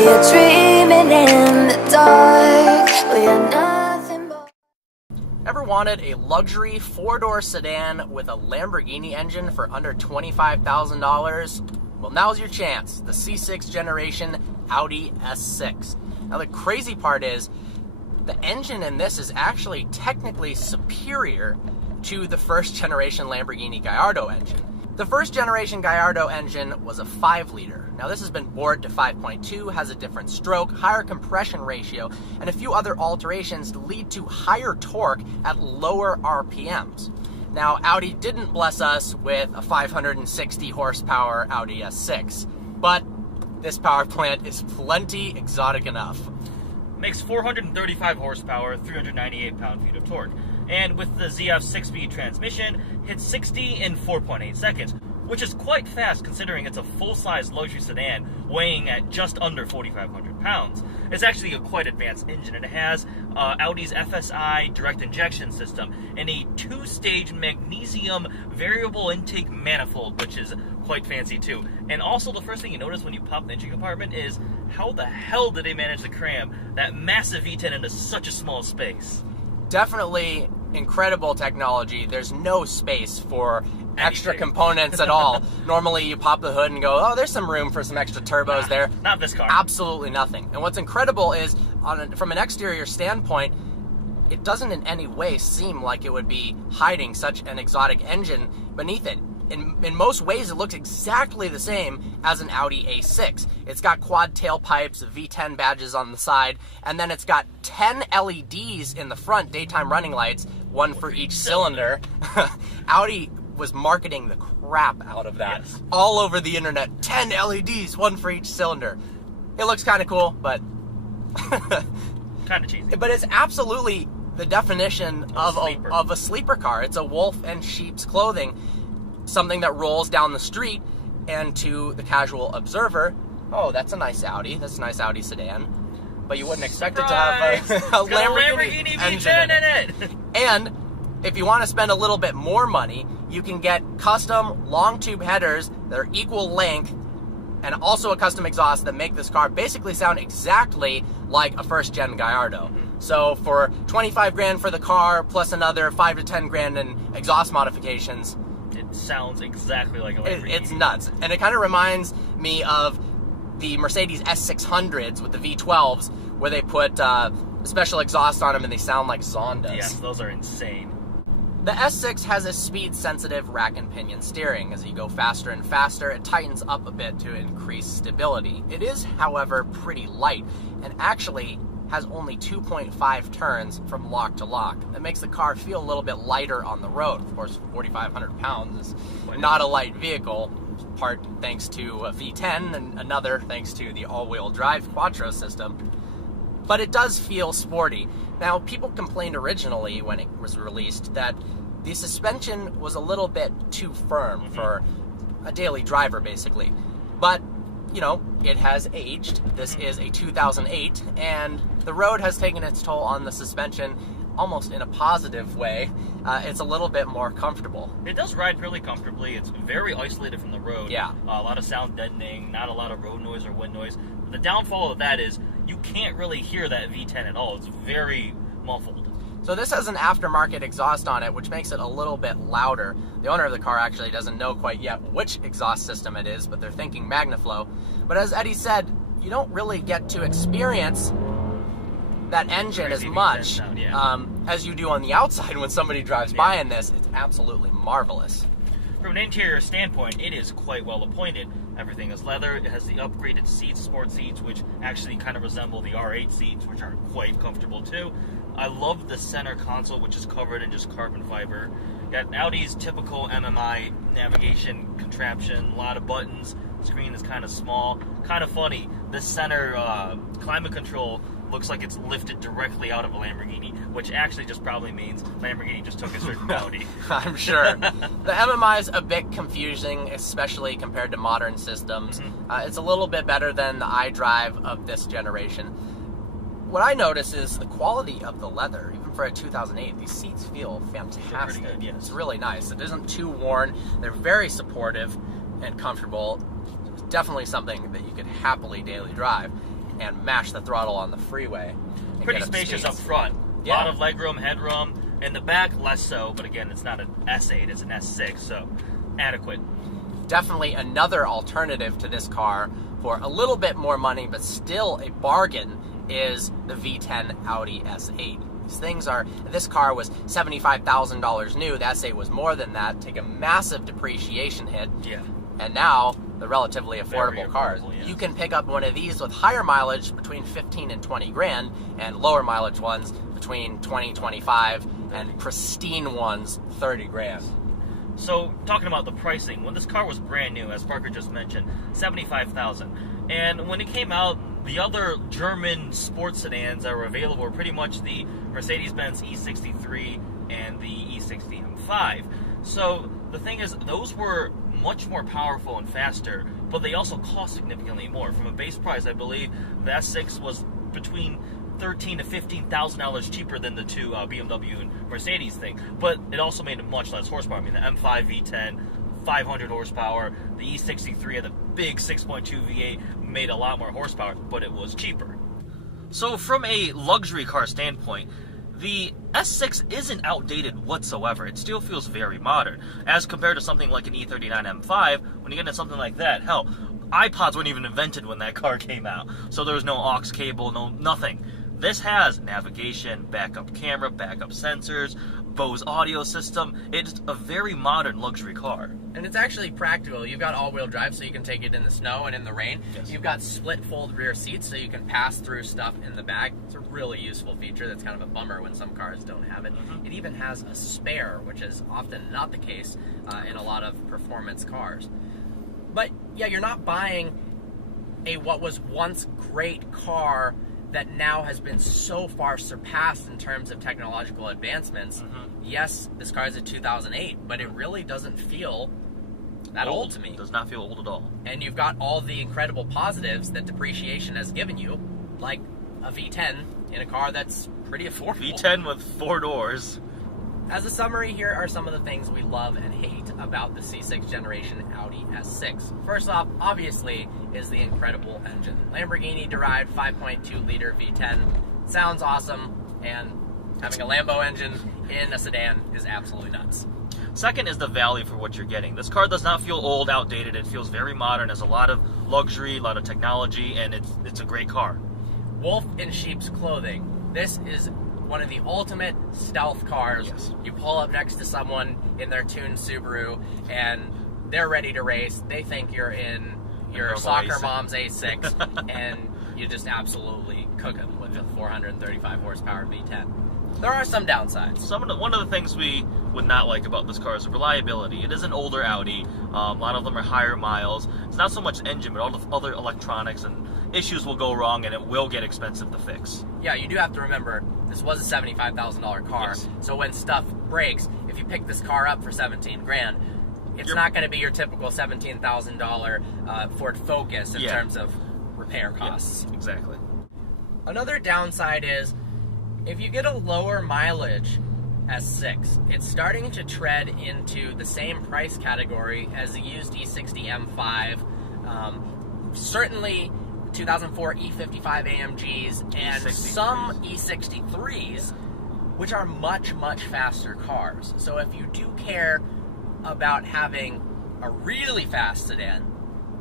We are dreaming in the dark. We are nothing but... Ever wanted a luxury four-door sedan with a Lamborghini engine for under $25,000? Well, now's your chance. The C6 generation Audi S6. Now the crazy part is, the engine in this is actually technically superior to the first generation Lamborghini Gallardo engine. The first generation Gallardo engine was a 5-liter. Now this has been bored to 5.2, has a different stroke, higher compression ratio, and a few other alterations to lead to higher torque at lower RPMs. Now Audi didn't bless us with a 560 horsepower Audi S6, but this power plant is plenty exotic enough. Makes 435 horsepower, 398 pound-feet of torque. And with the ZF 6-speed transmission, hits 60 in 4.8 seconds, which is quite fast considering it's a full-size luxury sedan weighing at just under 4,500 pounds. It's actually a quite advanced engine, and it has Audi's FSI direct injection system and a 2-stage magnesium variable intake manifold, which is quite fancy too. And also the first thing you notice when you pop the engine compartment is how the hell did they manage to cram that massive V10 into such a small space? Definitely incredible technology. There's no space for extra components at all. Normally you pop the hood and go, oh, there's some room for some extra turbos there. Not this car. Absolutely nothing. And what's incredible is, from an exterior standpoint, it doesn't in any way seem like it would be hiding such an exotic engine beneath it. In most ways, it looks exactly the same as an Audi A6. It's got quad tailpipes, V10 badges on the side, and then it's got 10 LEDs in the front, daytime running lights, one for each cylinder. Audi was marketing the crap out of that. Yes. All over the internet, 10 LEDs, one for each cylinder. It looks kind of cool, but... kind of cheesy. But it's absolutely the definition of a sleeper car. It's a wolf in sheep's clothing. Something that rolls down the street, and to the casual observer, oh, that's a nice Audi. That's a nice Audi sedan. But you wouldn't expect it to have a Lamborghini engine in it. And if you want to spend a little bit more money, you can get custom long tube headers that are equal length, and also a custom exhaust that make this car basically sound exactly like a first-gen Gallardo. So for 25 grand for the car, plus another 5 to 10 grand in exhaust modifications, it sounds exactly like a Lamborghini. It's nuts. And it kind of reminds me of the Mercedes S600s with the V12s, where they put special exhaust on them and they sound like Zondas. Yes, those are insane. The S6 has a speed-sensitive rack and pinion steering. As you go faster and faster, it tightens up a bit to increase stability. It is, however, pretty light, and actually has only 2.5 turns from lock to lock. That makes the car feel a little bit lighter on the road. Of course, 4,500 pounds is not a light vehicle, part thanks to a V10 and another thanks to the all-wheel drive Quattro system. But it does feel sporty. Now, people complained originally when it was released that the suspension was a little bit too firm for a daily driver, basically. But you know, it has aged. This is a 2008, and the road has taken its toll on the suspension almost in a positive way. It's a little bit more comfortable. It does ride really comfortably. It's very isolated from the road. Yeah. A lot of sound deadening, not a lot of road noise or wind noise. The downfall of that is you can't really hear that V10 at all. It's very muffled. So this has an aftermarket exhaust on it, which makes it a little bit louder. The owner of the car actually doesn't know quite yet which exhaust system it is, but they're thinking MagnaFlow. But as Eddie said, you don't really get to experience that engine as much sound, as you do on the outside when somebody drives by in this. It's absolutely marvelous. From an interior standpoint, it is quite well appointed. Everything is leather. It has the upgraded seats, sport seats, which actually kind of resemble the R8 seats, which are quite comfortable too. I love the center console, which is covered in just carbon fiber. Got Audi's typical MMI navigation contraption, a lot of buttons. Screen is kind of small, kind of funny. The center climate control looks like it's lifted directly out of a Lamborghini, which actually just probably means Lamborghini just took a certain Audi. I'm sure. The MMI is a bit confusing, especially compared to modern systems. It's a little bit better than the iDrive of this generation. What I notice is the quality of the leather. Even for a 2008, these seats feel fantastic. Good, yes. It's really nice. It isn't too worn. They're very supportive and comfortable. It's definitely something that you could happily daily drive. and mash the throttle on the freeway. Pretty spacious up front. A lot of legroom, headroom. In the back, less so, but again, it's not an S8, it's an S6, so adequate. Definitely another alternative to this car for a little bit more money, but still a bargain, is the V10 Audi S8. This car was $75,000 new. The S8 was more than that. Take a massive depreciation hit. Yeah. And now the relatively affordable cars. Yeah. You can pick up one of these with higher mileage between 15 and 20 grand, and lower mileage ones between 20, 25, and pristine ones 30 grand. So, talking about the pricing, when this car was brand new, as Parker just mentioned, $75,000. And when it came out, the other German sports sedans that were available were pretty much the Mercedes-Benz E63 and the E60 M5. So, the thing is, those were much more powerful and faster, but they also cost significantly more. From a base price, I believe the S6 was between $13,000 to $15,000 cheaper than the two BMW and Mercedes thing, but it also made it much less horsepower. I mean, the M5 V10, 500 horsepower, the E63 had the big 6.2 V8, made a lot more horsepower, but it was cheaper. So from a luxury car standpoint, the S6 isn't outdated whatsoever. It still feels very modern, as compared to something like an E39 M5. When you get into something like that, hell, iPods weren't even invented when that car came out, so there was no aux cable, nothing. This has navigation, backup camera, backup sensors, Bose audio system. It's a very modern luxury car. And it's actually practical. You've got all-wheel drive, so you can take it in the snow and in the rain. Yes. You've got split-fold rear seats, so you can pass through stuff in the back. It's a really useful feature. That's kind of a bummer when some cars don't have it. It even has a spare, which is often not the case in a lot of performance cars. But yeah, you're not buying a what was once great car that now has been so far surpassed in terms of technological advancements. Yes, this car is a 2008, but it really doesn't feel that old to me. It does not feel old at all. And you've got all the incredible positives that depreciation has given you, like a V10 in a car that's pretty affordable. V10 with 4 doors. As a summary, here are some of the things we love and hate about the C6 generation Audi S6. First off, obviously, is the incredible engine. Lamborghini-derived 5.2-liter V10 sounds awesome, and having a Lambo engine in a sedan is absolutely nuts. Second is the value for what you're getting. This car does not feel old, outdated. It feels very modern, has a lot of luxury, a lot of technology, and it's a great car. Wolf in sheep's clothing. This is one of the ultimate stealth cars. Yes. You pull up next to someone in their tuned Subaru, and they're ready to race. They think you're in your soccer mom's A6, and you just absolutely cook them with a 435 horsepower V10. There are some downsides. One of the things we would not like about this car is the reliability. It is an older Audi. A lot of them are higher miles. It's not so much engine, but all the other electronics and issues will go wrong, and it will get expensive to fix. Yeah, you do have to remember, this was a $75,000 car. Yes. So when stuff breaks, if you pick this car up for 17 grand, it's not going to be your typical $17,000 Ford Focus in terms of repair costs. Yeah, exactly. Another downside is, if you get a lower mileage S6, it's starting to tread into the same price category as the used E60 M5. Certainly 2004 E55 AMGs and E63s. some E63s, which are much, much faster cars. So if you do care about having a really fast sedan,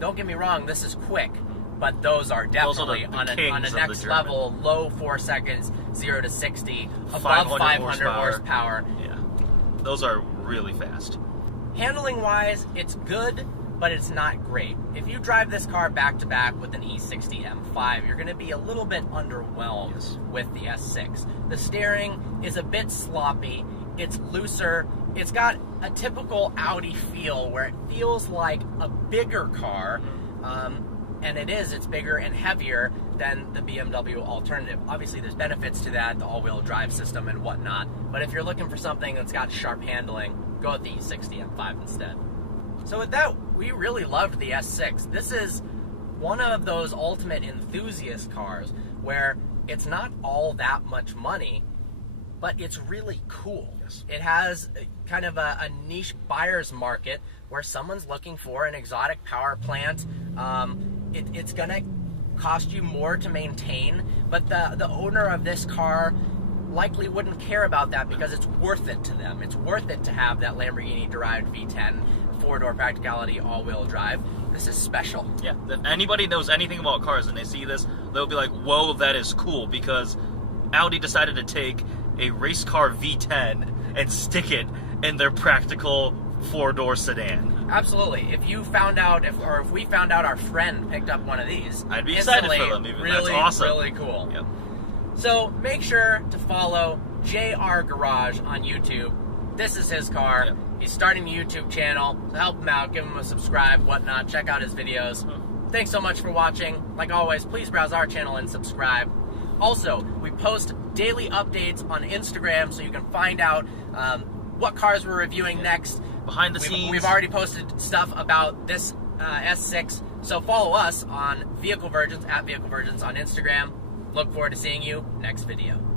don't get me wrong, this is quick, but those are definitely the on a next level, low 4 seconds, 0 to 60, above 500 horsepower. Yeah, those are really fast. Handling wise, it's good, but it's not great. If you drive this car back to back with an E60 M5, you're going to be a little bit underwhelmed with the S6. The steering is a bit sloppy, it's looser, it's got a typical Audi feel where it feels like a bigger car, and it's bigger and heavier than the BMW alternative. Obviously there's benefits to that, the all-wheel drive system and whatnot, but if you're looking for something that's got sharp handling, go with the E60 M5 instead. So with that, we really loved the S6. This is one of those ultimate enthusiast cars where it's not all that much money, but it's really cool. Yes. It has kind of a niche buyer's market where someone's looking for an exotic power plant. It's gonna cost you more to maintain, but the owner of this car likely wouldn't care about that because it's worth it to them. It's worth it to have that Lamborghini-derived V10, four-door practicality, all-wheel drive. This is special. Yeah, if anybody knows anything about cars and they see this, they'll be like, whoa, that is cool, because Audi decided to take a race car V10 and stick it in their practical four-door sedan. Absolutely. If you found out, if we found out our friend picked up one of these, I'd be excited for them. Even. Really, that's awesome. Really cool. Yep. So make sure to follow JR Garage on YouTube. This is his car. Yep. He's starting a YouTube channel. So help him out, give him a subscribe, whatnot. Check out his videos. Thanks so much for watching. Like always, please browse our channel and subscribe. Also, we post daily updates on Instagram so you can find out what cars we're reviewing next. Behind the scenes. We've already posted stuff about this S6, so follow us on Vehicle Virgins, at Vehicle Virgins on Instagram. Look forward to seeing you next video.